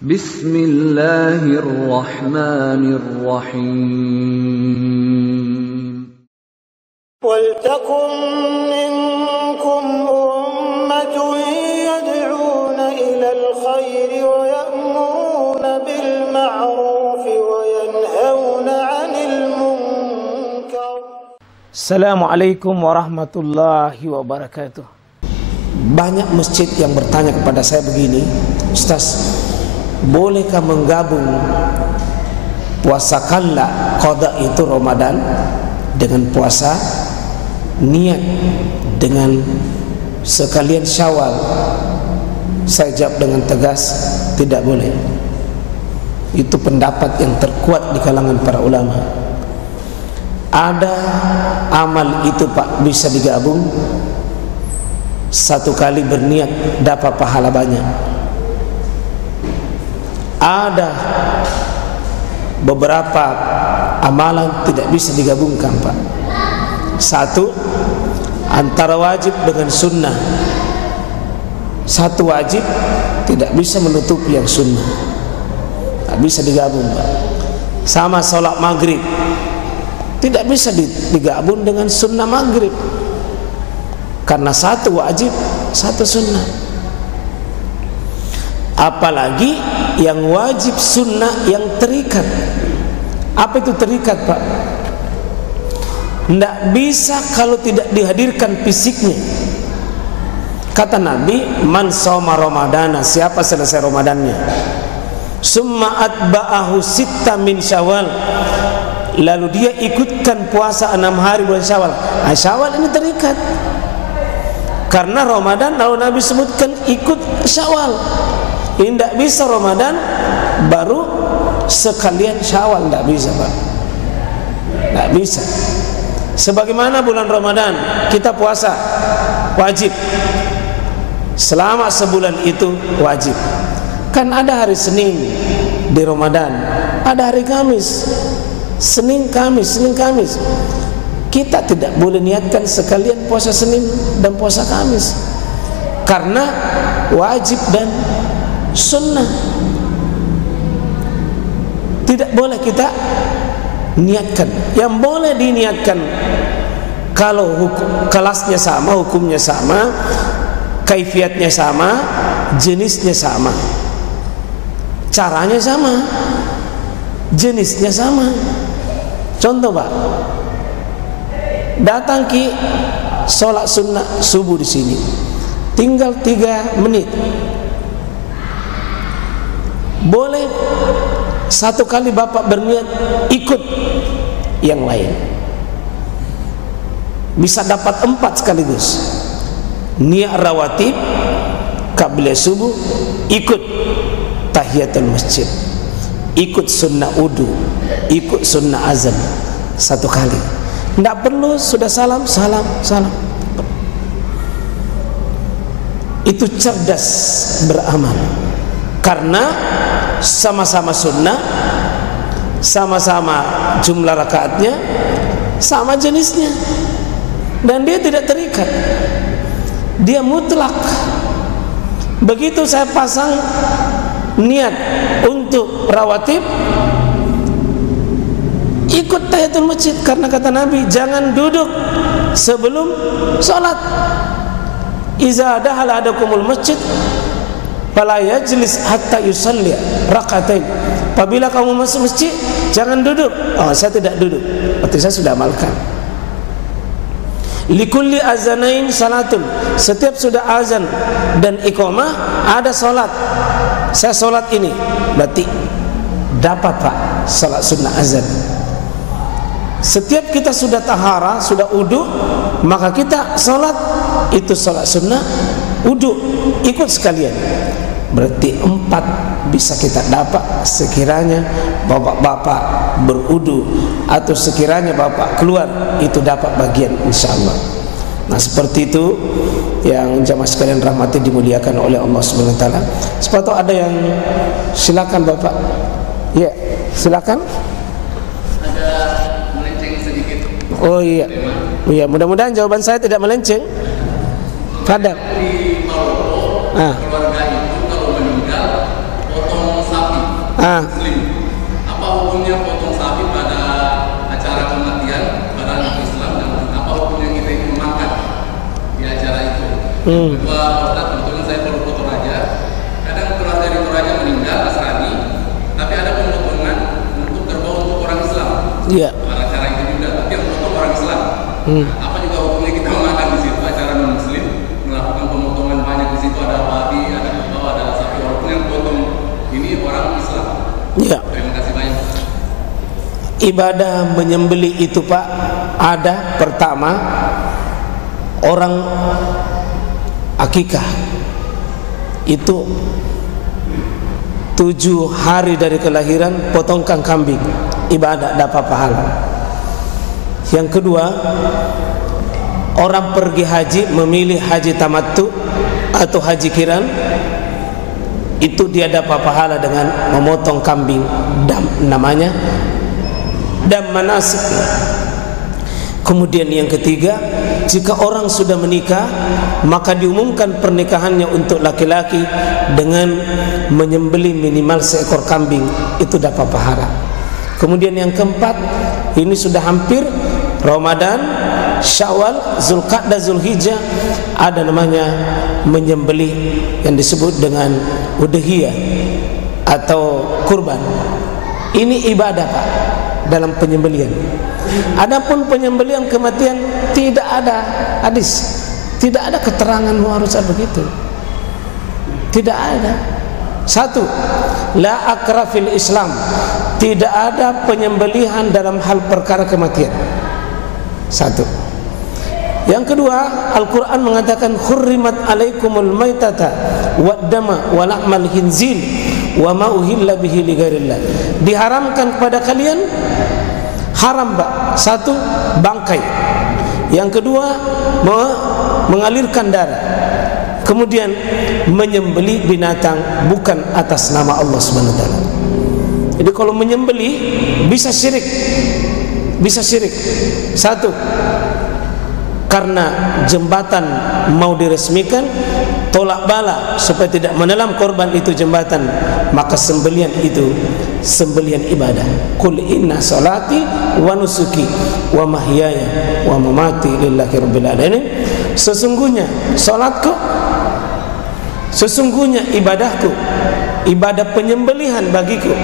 Bismillahirrahmanirrahim. Waltakum minkum ummatun yad'una ilal khairi wa ya'muruna bil ma'ruf wa yanhauna 'anil munkar. Assalamualaikum warahmatullahi wabarakatuh. Banyak masjid yang bertanya kepada saya begini, Ustaz, bolehkah menggabung puasa qalla qada itu Ramadan dengan puasa niat dengan sekalian Syawal? Saya jawab dengan tegas, tidak boleh. Itu pendapat yang terkuat di kalangan para ulama. Ada amal itu Pak bisa digabung, satu kali berniat dapat pahala banyak. Ada beberapa amalan tidak bisa digabungkan Pak. Satu, antara wajib dengan sunnah. Satu wajib tidak bisa menutupi yang sunnah, tak bisa digabung Pak. Sama sholat maghrib, tidak bisa digabung dengan sunnah maghrib, karena satu wajib, satu sunnah. Apalagi yang wajib sunnah yang terikat. Apa itu terikat Pak? Tidak bisa kalau tidak dihadirkan fisiknya. Kata Nabi, man shoma ramadana, siapa selesai Ramadannya, summa atba'ahu sitta min Syawal, lalu dia ikutkan puasa 6 hari bulan Syawal. Nah, Syawal ini terikat, karena Ramadan lalu Nabi sebutkan ikut Syawal. Tidak bisa Ramadan baru sekalian Syawal, tidak bisa Pak, tidak bisa. Sebagaimana bulan Ramadan kita puasa wajib, selama sebulan itu wajib. Kan ada hari Senin di Ramadan, ada hari Kamis, Senin Kamis, Senin Kamis. Kita tidak boleh niatkan sekalian puasa Senin dan puasa Kamis, karena wajib dan sunnah. Tidak boleh kita niatkan. Yang boleh diniatkan kalau kelasnya sama, hukumnya sama, kaifiatnya sama, jenisnya sama, caranya sama, jenisnya sama. Contoh Pak, datang ki sholat sunnah subuh di sini, tinggal 3 menit. Boleh satu kali Bapak berniat ikut yang lain, bisa dapat 4 sekaligus. Niat rawatib qabla subuh, ikut tahiyatul masjid, ikut sunnah wudu, ikut sunnah azan, satu kali. Tidak perlu sudah salam. Itu cerdas beramal, karena sama-sama sunnah, sama-sama jumlah rakaatnya, sama jenisnya, dan dia tidak terikat, dia mutlak. Begitu saya pasang niat untuk rawatib, ikut tahiyatul masjid, karena kata Nabi, jangan duduk sebelum sholat. Iza dahala adakumul masjid fala yajlis hatta yusalli rakaatain. Apabila kamu masuk masjid, jangan duduk. Oh, saya tidak duduk, berarti saya sudah amalkan. Likulli azanain salatun, setiap sudah azan dan iqamah ada salat. Saya salat ini, berarti dapat Pak salat sunnah azan. Setiap kita sudah tahara, sudah wudu, maka kita salat itu salat sunnah wudu, ikut sekalian. Berarti 4 bisa kita dapat sekiranya bapak-bapak berudu, atau sekiranya bapak keluar, itu dapat bagian insyaallah. Nah, seperti itu yang jamaah sekalian rahmati dimuliakan oleh Allah Subhanahu wa taala. Sepatutnya ada yang silakan Bapak. Ya, silakan. Ada melenceng sedikit. Oh iya. Iya, mudah-mudahan jawaban saya tidak melenceng. Fadal. Di Maroko, keluarga itu kalau meninggal potong Muslim. Apa hukumnya potong sapi pada acara kematian pada anak Islam, dan apa hukumnya kita ikut makan di acara itu? Kedua, Ustaz, kebetulan saya perlu potong raja. Kadang keluarga dari Toraja meninggal Nasrani, tapi ada pemotongan untuk kerbau untuk orang Islam. Iya. Pada acara itu juga, tapi yang potong orang Islam. Apa juga hukumnya kita makan di situ acara non Muslim, melakukan pemotongan banyak di situ, ada babi, ada kerbau, ada sapi, walaupun yang potong ini orang Islam. Iya. Terima kasih banyak. Ibadah menyembelih itu Pak, ada pertama orang akikah itu 7 hari dari kelahiran potongkan kambing, ibadah dapat pahala. Yang kedua, orang pergi haji memilih haji tamattu atau haji kiran, itu dia dapat pahala dengan memotong kambing, dam namanya, dam manasik. Kemudian yang ketiga, jika orang sudah menikah, maka diumumkan pernikahannya untuk laki-laki dengan menyembelih minimal seekor kambing, itu dapat pahala. Kemudian yang keempat, ini sudah hampir Ramadan, Syawal, Zulqa'dah, Zulhijjah, ada namanya menyembelih yang disebut dengan udhiyah atau kurban. Ini ibadah Pak dalam penyembelihan. Adapun penyembelihan kematian tidak ada hadis, tidak ada keterangan harus begitu. Tidak ada. Satu, la akra fil Islam, tidak ada penyembelihan dalam hal perkara kematian. Satu. Yang kedua, Al-Quran mengatakan hurrimat alaikumul maitata waddama wa lahmal khinzir wa ma uhilla bihi li ghairillah. Diharamkan kepada kalian, haram Pak. Satu, bangkai. Yang kedua, mengalirkan darah. Kemudian menyembelih binatang bukan atas nama Allah Subhanahu wa taala. Jadi kalau menyembelih bisa syirik. Bisa syirik. Satu, karena jembatan mau diresmikan, tolak bala supaya tidak menelan korban itu jembatan, maka sembelian itu sembelian ibadah. Qul inna salati wa nusuki wa mahyaya wa mamati lillahi rabbil alamin. Sesungguhnya salatku, sesungguhnya ibadahku, ibadah penyembelihan bagiku,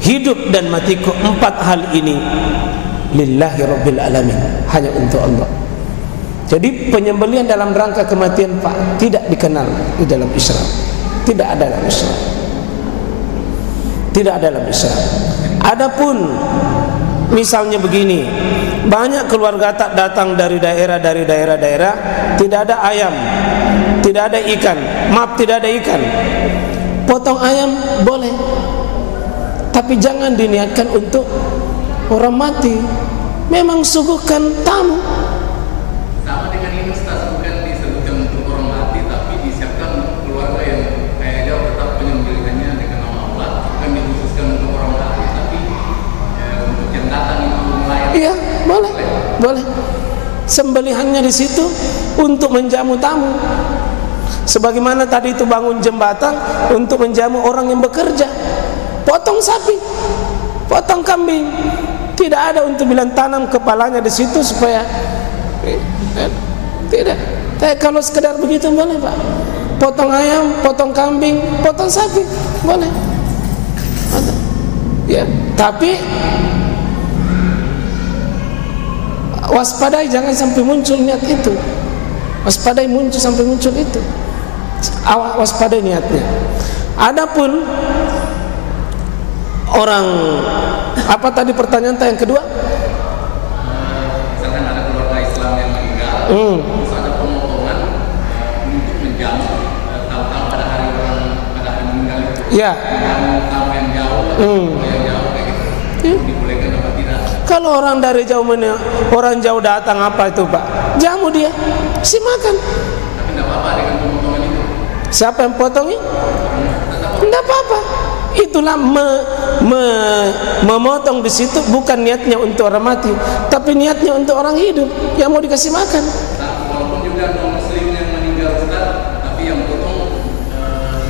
hidup dan matiku, 4 hal ini lillahi rabbil alamin, hanya untuk Allah. Jadi penyembelihan dalam rangka kematian Pak tidak dikenal di dalam Islam. Tidak ada dalam Islam. Tidak ada dalam Islam. Adapun misalnya begini, banyak keluarga tak datang dari daerah, tidak ada ayam, tidak ada ikan, maaf tidak ada ikan. Potong ayam boleh, tapi jangan diniatkan untuk orang mati. Memang suguhkan tamu. Sama dengan ini Ustaz, bukan disebutkan untuk orang mati, tapi disiapkan untuk keluarga yang kayak jauh tetap penyembelihannya dengan nama Allah, bukan dikhususkan untuk orang mati, tapi untuk yang datang itu melayani. Iya, boleh, boleh. Sembelihannya di situ untuk menjamu tamu. Sebagaimana tadi itu bangun jembatan untuk menjamu orang yang bekerja. Potong sapi, potong kambing. Tidak ada untuk bilang tanam kepalanya di situ supaya tidak. Tapi kalau sekedar begitu boleh Pak. Potong ayam, potong kambing, potong sapi, boleh. Ya, tapi waspadai jangan sampai muncul niat itu. Waspadai sampai muncul itu. Waspadai niatnya. Adapun orang, apa tadi pertanyaan yang kedua? Misalkan ada keluarga Islam yang meninggal, terus ada pemotongan untuk menjamu tamu-tamu pada hari meninggal itu. Ya. Tamu yang jauh, yang jauh kayak gitu. Dibolehkan apa tidak? Kalau orang dari jauh orang jauh datang apa itu Pak? Jamu dia, si makan. Tapi tidak apa-apa dengan pemotongan itu. Siapa yang potongin? Tidak apa-apa. Itulah memotong di situ bukan niatnya untuk orang mati, tapi niatnya untuk orang hidup yang mau dikasih makan. Nah, walaupun juga non Muslim yang meninggal Ustaz, tapi yang potong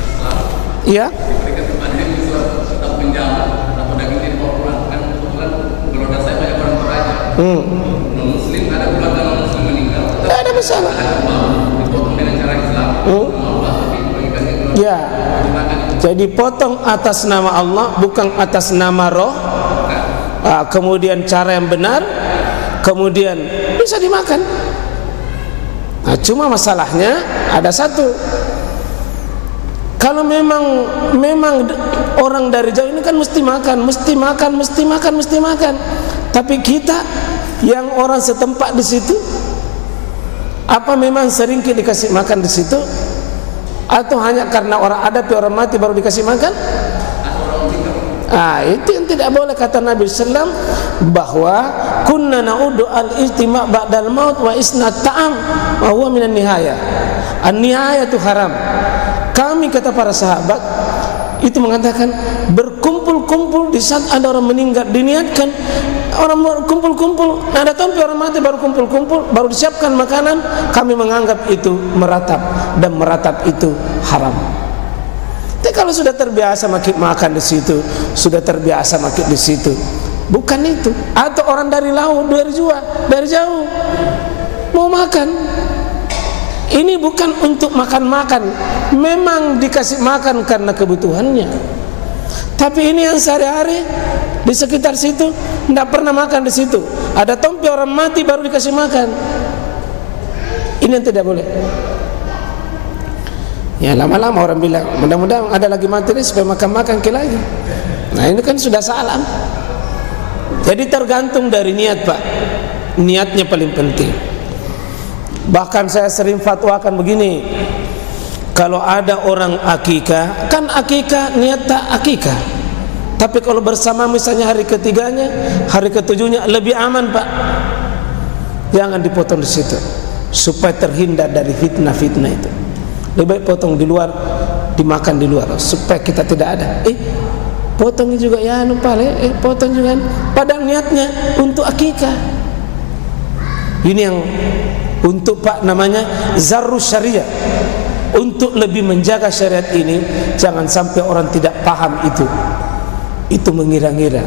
Islam. Ya. Diberikan kepada dia tetap menjamu atau dagingnya dibawa pulang. Kan kebetulan keluarga saya banyak orang toraja. Non Muslim, ada keluarga non Muslim meninggal. Tidak ada masalah. Dipotong dengan cara Islam. Allah tapi bagikan keluarga. Ya. Jadi potong atas nama Allah, bukan atas nama roh. Kemudian cara yang benar, kemudian bisa dimakan. Nah, cuma masalahnya ada satu. Kalau memang orang dari jauh ini kan mesti makan. Tapi kita yang orang setempat di situ, apa memang sering dikasih makan di situ? Atau hanya karena orang ada orang mati baru dikasih makan? Itu yang tidak boleh, kata Nabi SAW, bahwa kunna na'udu al-ijtima' ba'dal maut wa isnat ta'am wa huwa minan nihayah. An-nihayah itu haram. Kami, kata para sahabat, itu mengatakan berkumpul-kumpul di saat ada orang meninggal, diniatkan orang kumpul-kumpul, ada tompi orang mati baru kumpul-kumpul, baru disiapkan makanan, kami menganggap itu meratap, dan meratap itu haram. Tapi kalau sudah terbiasa makan di situ, sudah terbiasa makan di situ, bukan itu. Atau orang dari laut, dari jauh mau makan, ini bukan untuk makan-makan, memang dikasih makan karena kebutuhannya. Tapi ini yang sehari-hari di sekitar situ tidak pernah makan di situ, ada tompi orang mati baru dikasih makan. Ini yang tidak boleh. Ya, lama-lama orang bilang mudah-mudahan ada lagi mati ini supaya makan-makan lagi. Nah, ini kan sudah salah. Jadi tergantung dari niat, Pak. Niatnya paling penting. Bahkan saya sering fatwakan begini, kalau ada orang akikah, kan akikah niat tak akikah. Tapi kalau bersama misalnya hari ketiganya, hari ketujuhnya, lebih aman, Pak. Jangan dipotong di situ, supaya terhindar dari fitnah-fitnah itu. Lebih baik potong di luar, dimakan di luar, supaya kita tidak ada. Potongnya juga ya potong juga. Padahal niatnya untuk akikah. Ini yang untuk Pak namanya zarrus syariah. Untuk lebih menjaga syariat ini, jangan sampai orang tidak paham itu mengira-ngira.